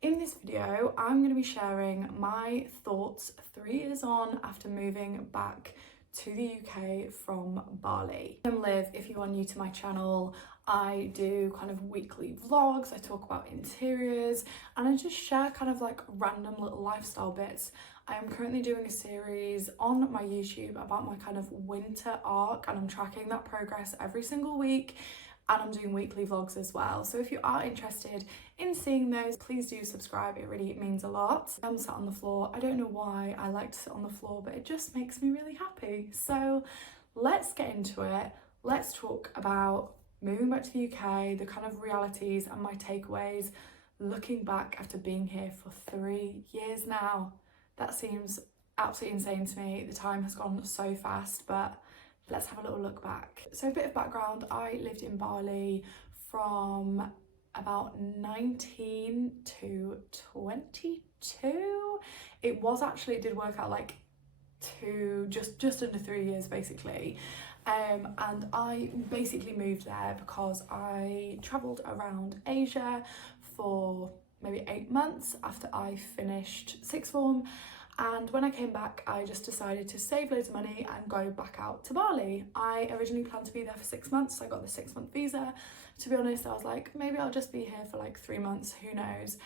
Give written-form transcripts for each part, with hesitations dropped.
In this video, I'm going to be sharing my thoughts 3 years on after moving back to the UK from Bali. I'm Liv. If you are new to my channel, I do kind of weekly vlogs, I talk about interiors, and I just share kind of like random little lifestyle bits. I am currently doing a series on my YouTube about my kind of winter arc, and I'm tracking that progress every single week. And I'm doing weekly vlogs as well. So if you are interested in seeing those, please do subscribe. It really means a lot. I'm sat on the floor. I don't know why I like to sit on the floor, but it just makes me really happy. So let's get into it. Let's talk about moving back to the UK, the kind of realities and my takeaways looking back after being here for 3 years now. That seems absolutely insane to me. The time has gone so fast, but let's have a little look back. So a bit of background, I lived in Bali from about 19 to 22. It did work out like just under 3 years basically. And I basically moved there because I travelled around Asia for maybe 8 months after I finished sixth form. And when I came back, I just decided to save loads of money and go back out to Bali. I originally planned to be there for 6 months, so I got the 6-month visa. To be honest, I was like, maybe I'll just be here for like 3 months, who knows?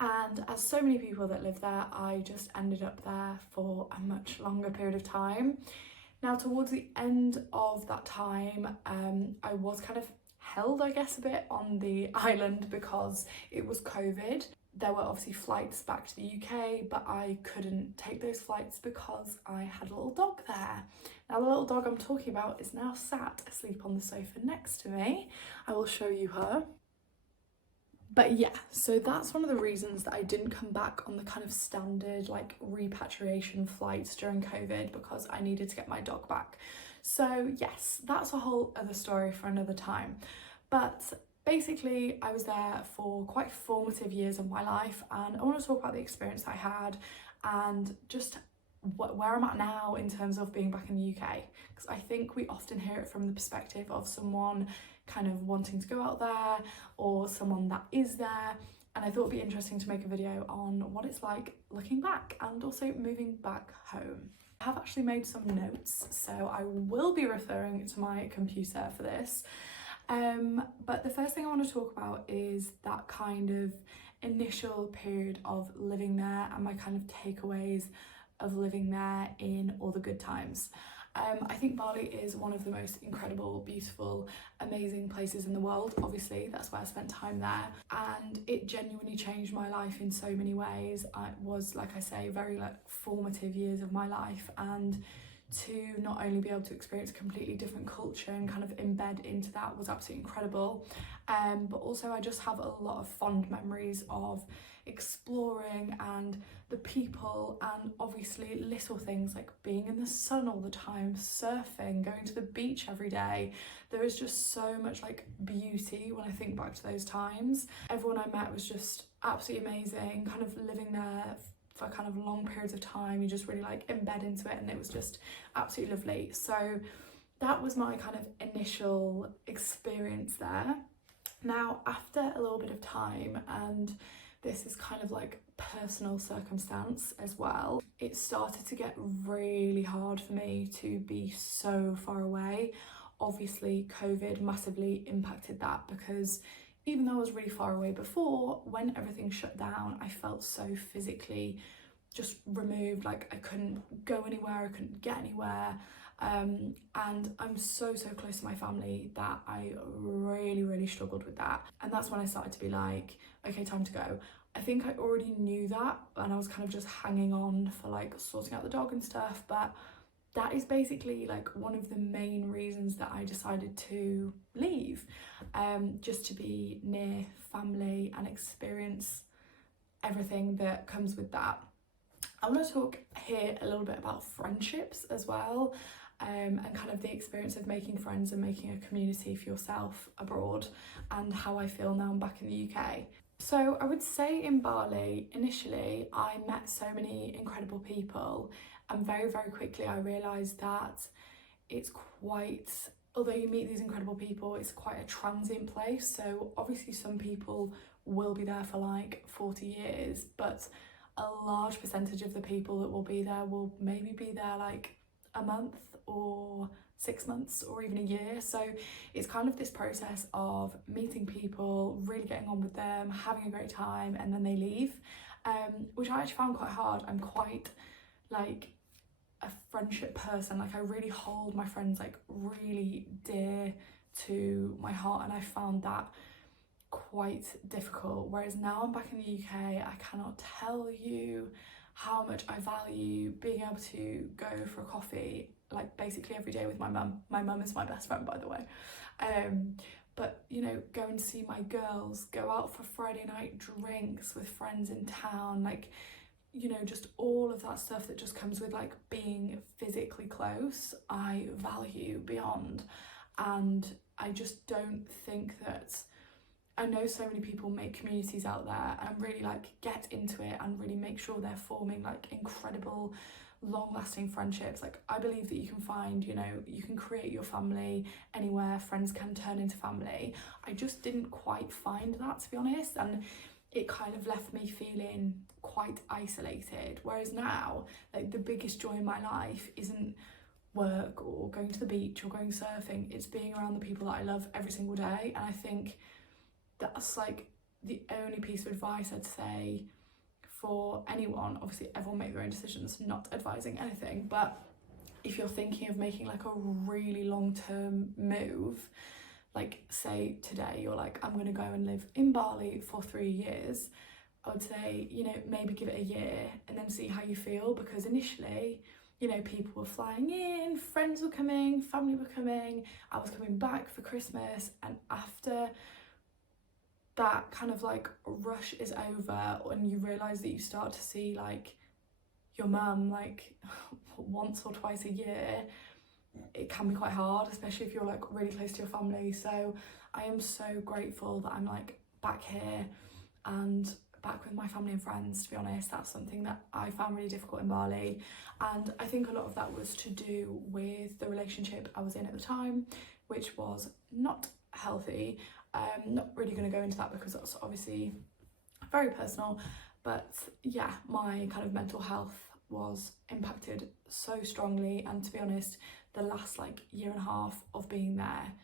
And as so many people that live there, I just ended up there for a much longer period of time. Now, towards the end of that time, I was kind of held, I guess, a bit on the island because it was COVID. There were obviously flights back to the UK, but I couldn't take those flights because I had a little dog there. Now the little dog I'm talking about is now sat asleep on the sofa next to me. I will show you her. But yeah, so that's one of the reasons that I didn't come back on the kind of standard like repatriation flights during COVID, because I needed to get my dog back. So yes, that's a whole other story for another time. But basically, I was there for quite formative years of my life, and I want to talk about the experience I had and just where I'm at now in terms of being back in the UK, because I think we often hear it from the perspective of someone kind of wanting to go out there or someone that is there, and I thought it'd be interesting to make a video on what it's like looking back and also moving back home. I have actually made some notes, so I will be referring to my computer for this. But the first thing I want to talk about is that kind of initial period of living there and my kind of takeaways of living there in all the good times. I think Bali is one of the most incredible, beautiful, amazing places in the world. Obviously, that's why I spent time there, and it genuinely changed my life in so many ways. It was, like I say, very formative years of my life, and to not only be able to experience a completely different culture and kind of embed into that was absolutely incredible, but also I just have a lot of fond memories of exploring and the people, and obviously little things like being in the sun all the time, surfing, going to the beach every day. There is just so much like beauty when I think back to those times. Everyone I met was just absolutely amazing, kind of living there for kind of long periods of time. You just really like embed into it, and it was just absolutely lovely. So that was my kind of initial experience there. Now, after a little bit of time, and this is kind of like personal circumstance as well, it started to get really hard for me to be so far away. Obviously, COVID massively impacted that, because even though I was really far away before, when everything shut down, I felt so physically just removed. Like I couldn't go anywhere, I couldn't get anywhere. And I'm so close to my family that I really struggled with that. And that's when I started to be like, okay, time to go. I think I already knew that, and I was kind of just hanging on for like sorting out the dog and stuff, but that is basically like one of the main reasons that I decided to leave, just to be near family and experience everything that comes with that. I want to talk here a little bit about friendships as well, and kind of the experience of making friends and making a community for yourself abroad, and how I feel now I'm back in the UK. So I would say in Bali, initially, I met so many incredible people, and very quickly I realised that it's quite, although you meet these incredible people, it's quite a transient place. So obviously some people will be there for like 40 years, but a large percentage of the people that will be there will maybe be there like a month or 6 months or even a year. So it's kind of this process of meeting people, really getting on with them, having a great time, and then they leave, which I actually found quite hard. I'm quite like a friendship person. Like I really hold my friends like really dear to my heart, and I found that quite difficult. Whereas now I'm back in the UK, I cannot tell you how much I value being able to go for a coffee like basically every day with my mum. My mum is my best friend, by the way. But you know, going to see my girls, go out for Friday night drinks with friends in town, like, you know, just all of that stuff that just comes with like being physically close, I value beyond. And I just don't think that, I know so many people make communities out there and really like get into it and really make sure they're forming like incredible long-lasting friendships. Like I believe that you can find, you know, you can create your family anywhere, friends can turn into family. I just didn't quite find that, to be honest, and it kind of left me feeling quite isolated. Whereas now, like the biggest joy in my life isn't work or going to the beach or going surfing, it's being around the people that I love every single day. And I think that's like the only piece of advice I'd say for anyone. Obviously everyone make their own decisions, not advising anything, but if you're thinking of making like a really long-term move, like say today you're like, I'm gonna go and live in Bali for 3 years, I would say, you know, maybe give it a year and then see how you feel. Because initially, you know, people were flying in, friends were coming, family were coming, I was coming back for Christmas, and after that kind of like rush is over and you realise that you start to see like your mum like once or twice a year, it can be quite hard, especially if you're like really close to your family. So I am so grateful that I'm like back here and back with my family and friends. To be honest, that's something that I found really difficult in Bali, and I think a lot of that was to do with the relationship I was in at the time, which was not healthy. Not really going to go into that because that's obviously very personal, but yeah, my kind of mental health was impacted so strongly. And to be honest, the last like year and a half of being there,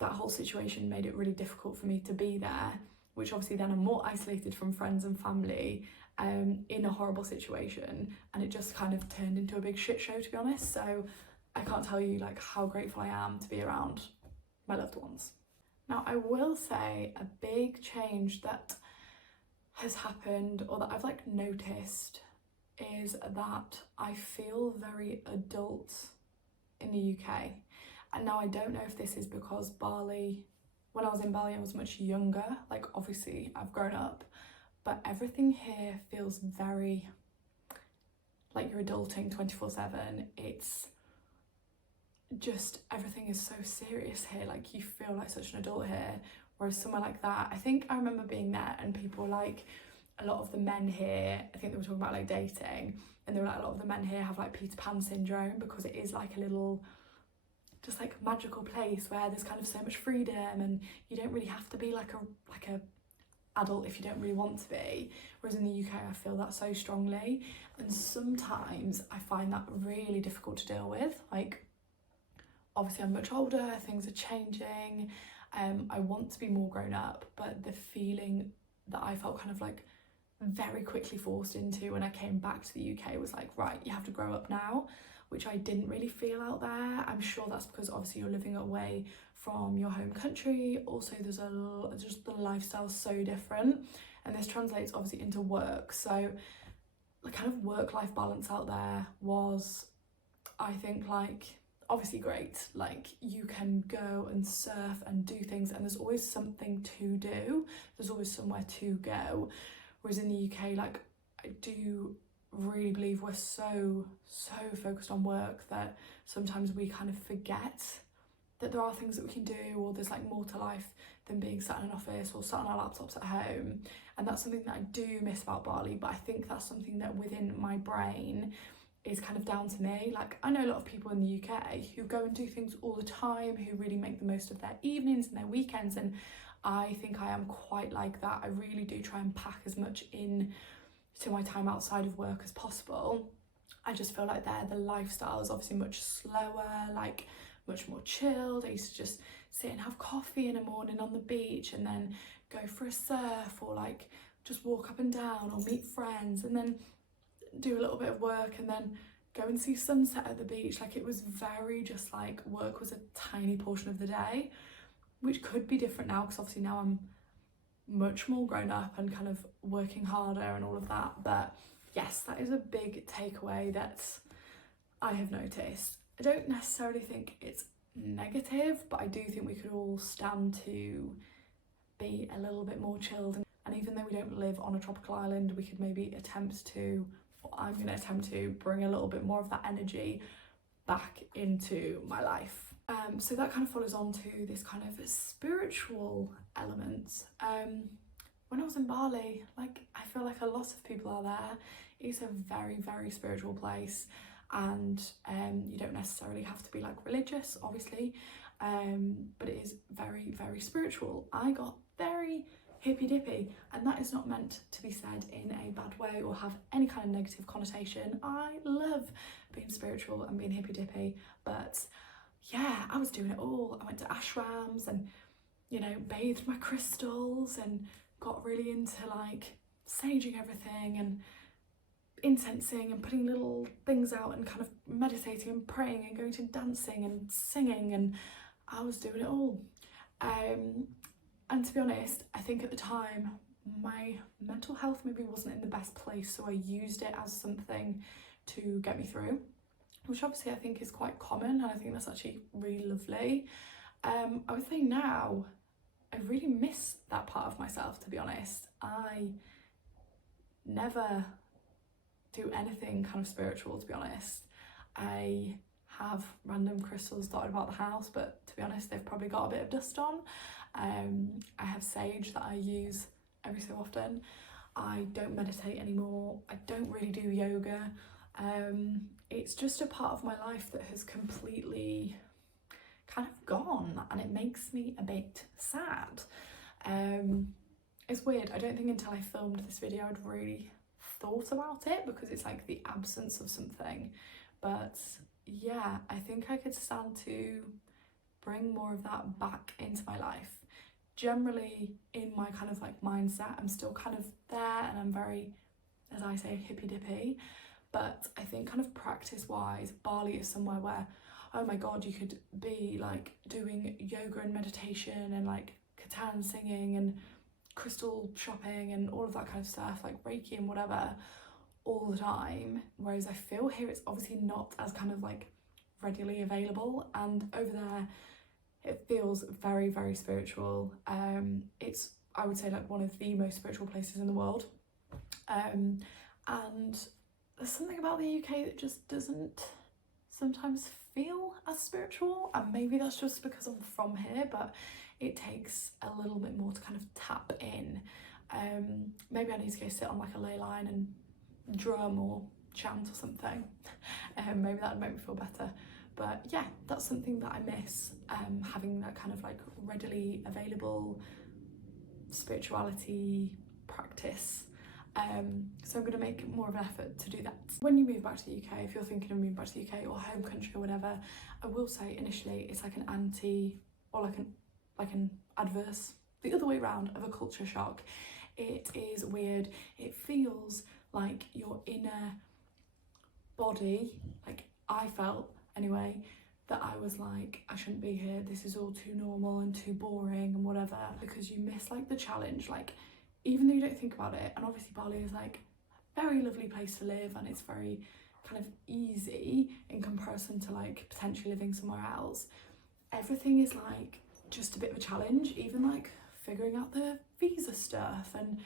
that whole situation made it really difficult for me to be there, which obviously then I'm more isolated from friends and family, in a horrible situation, and it just kind of turned into a big shit show, to be honest. So I can't tell you like how grateful I am to be around my loved ones. Now, I will say a big change that has happened, or that I've like noticed, is that I feel very adult in the UK. And now I don't know if this is because Bali, when I was in Bali, I was much younger. Like obviously I've grown up, but everything here feels very like you're adulting 24/7. It's just, everything is so serious here, like you feel like such an adult here. Whereas somewhere like that, I think I remember being there and people like, a lot of the men here, I think they were talking about like dating, and they were like, a lot of the men here have like Peter Pan syndrome, because it is like a little just like magical place where there's kind of so much freedom and you don't really have to be like a adult if you don't really want to be. Whereas in the UK I feel that so strongly, and sometimes I find that really difficult to deal with. Like obviously I'm much older, things are changing, I want to be more grown up, but the feeling that I felt kind of like very quickly forced into when I came back to the UK was like, right, you have to grow up now, which I didn't really feel out there. I'm sure that's because obviously you're living away from your home country. Also there's just the lifestyle's so different, and this translates obviously into work. So the kind of work-life balance out there was, I think, like obviously great. Like you can go and surf and do things, and there's always something to do, there's always somewhere to go. Whereas in the UK, like I do really believe we're so focused on work that sometimes we kind of forget that there are things that we can do, or there's like more to life than being sat in an office or sat on our laptops at home. And that's something that I do miss about Bali, but I think that's something that within my brain is kind of down to me. Like I know a lot of people in the UK who go and do things all the time, who really make the most of their evenings and their weekends, and I think I am quite like that. I really do try and pack as much in to my time outside of work as possible. I just feel like there the lifestyle is obviously much slower, like much more chilled. I used to just sit and have coffee in the morning on the beach and then go for a surf, or like just walk up and down or meet friends and then do a little bit of work and then go and see sunset at the beach. Like it was very just like work was a tiny portion of the day, which could be different now because obviously now I'm much more grown up and kind of working harder and all of that. But yes, that is a big takeaway that I have noticed. I don't necessarily think it's negative, but I do think we could all stand to be a little bit more chilled. And even though we don't live on a tropical island, we could maybe attempt to, or I'm going to attempt to, bring a little bit more of that energy back into my life. So that kind of follows on to this kind of spiritual element. When I was in Bali, like I feel like a lot of people are there. It's a very, very spiritual place, and you don't necessarily have to be like religious, obviously, but it is very, very spiritual. I got very hippy dippy, and that is not meant to be said in a bad way or have any kind of negative connotation. I love being spiritual and being hippy dippy, but yeah, I was doing it all. I went to ashrams and, you know, bathed my crystals and got really into like saging everything and incensing and putting little things out and kind of meditating and praying and going to dancing and singing, and I was doing it all. And to be honest, I think at the time my mental health maybe wasn't in the best place, so I used it as something to get me through, which obviously I think is quite common, and I think that's actually really lovely. I would say now I really miss that part of myself, to be honest. I never do anything kind of spiritual, to be honest. I have random crystals dotted about the house, but to be honest, they've probably got a bit of dust on. I have sage that I use every so often. I don't meditate anymore. I don't really do yoga. It's just a part of my life that has completely kind of gone, and it makes me a bit sad. It's weird. I don't think until I filmed this video I'd really thought about it, because it's like the absence of something. But yeah, I think I could stand to bring more of that back into my life. Generally in my kind of like mindset, I'm still kind of there, and I'm very, as I say, hippy dippy. But I think kind of practice wise, Bali is somewhere where, oh my god, you could be like doing yoga and meditation and like Katan singing and crystal shopping and all of that kind of stuff, like Reiki and whatever, all the time. Whereas I feel here it's obviously not as kind of like readily available, and over there it feels very, very spiritual. It's, I would say, like one of the most spiritual places in the world. And there's something about the UK that just doesn't sometimes feel as spiritual, and maybe that's just because I'm from here, but it takes a little bit more to kind of tap in. Maybe I need to go sit on like a ley line and drum or chant or something. Maybe that would make me feel better. But yeah, that's something that I miss, having that kind of like readily available spirituality practice. So I'm going to make more of an effort to do that. When you move back to the UK, if you're thinking of moving back to the UK or home country or whatever, I will say initially it's like an anti, or like an adverse, the other way around, of a culture shock. It is weird. It feels like your inner body, like I felt anyway, that I was like, I shouldn't be here, this is all too normal and too boring and whatever, because you miss like the challenge. Like, even though you don't think about it, and obviously Bali is like a very lovely place to live and it's very kind of easy in comparison to like potentially living somewhere else, everything is like just a bit of a challenge. Even like figuring out the visa stuff and,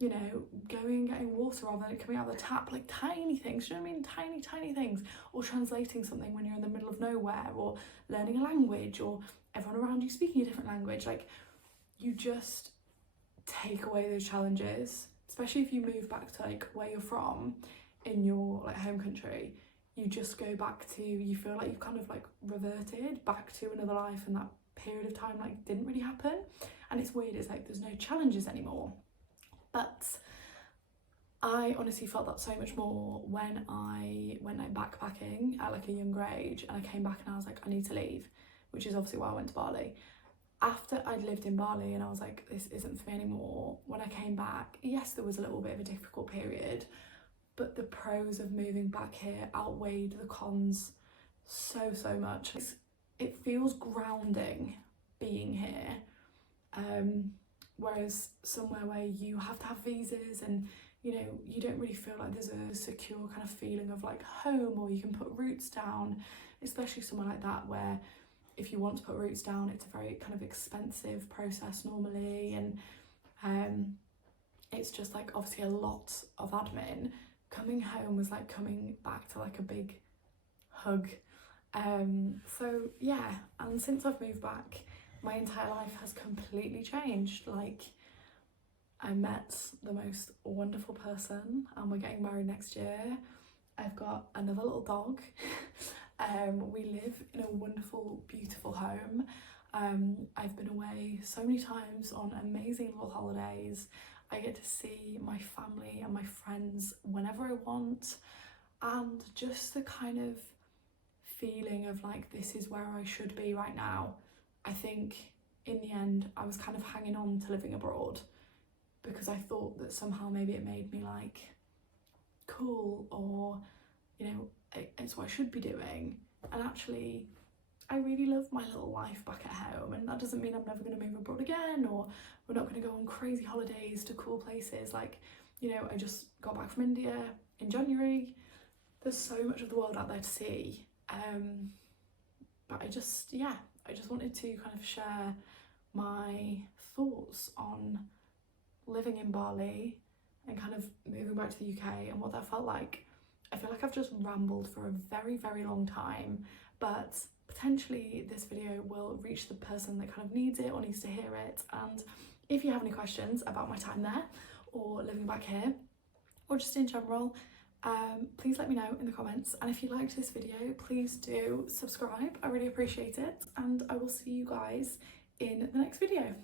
you know, going and getting water rather than it coming out of the tap, like tiny things, do you know what I mean? Tiny things. Or translating something when you're in the middle of nowhere, or learning a language, or everyone around you speaking a different language. Like, you just take away those challenges, especially if you move back to like where you're from in your like home country. You just go back to, you feel like you've kind of like reverted back to another life and that period of time like didn't really happen. And it's weird, it's like there's no challenges anymore. But I honestly felt that so much more when I went like backpacking at like a younger age, and I came back and I was like, I need to leave, which is obviously why I went to Bali. After I'd lived in Bali and I was like, this isn't for me anymore, when I came back, yes, there was a little bit of a difficult period, but the pros of moving back here outweighed the cons so much. It feels grounding being here, whereas somewhere where you have to have visas and you know, you don't really feel like there's a secure kind of feeling of like home, or you can put roots down, especially somewhere like that where if you want to put roots down, it's a very kind of expensive process normally, and it's just like obviously a lot of admin. Coming home was like coming back to like a big hug. So yeah, and since I've moved back, my entire life has completely changed. Like, I met the most wonderful person and we're getting married next year. I've got another little dog. We live in a wonderful, beautiful home. I've been away so many times on amazing little holidays. I get to see my family and my friends whenever I want, and just the kind of feeling of like, this is where I should be right now. I think in the end I was kind of hanging on to living abroad because I thought that somehow maybe it made me like cool, or you know, it's what I should be doing. And actually I really love my little life back at home, and that doesn't mean I'm never going to move abroad again, or we're not going to go on crazy holidays to cool places. Like, you know, I just got back from India in January. There's so much of the world out there to see, but I just wanted to kind of share my thoughts on living in Bali and kind of moving back to the UK and what that felt like. I feel like I've just rambled for a very long time, but potentially this video will reach the person that kind of needs it or needs to hear it. And if you have any questions about my time there or living back here, or just in general, please let me know in the comments. And if you liked this video, please do subscribe. I really appreciate it, and I will see you guys in the next video.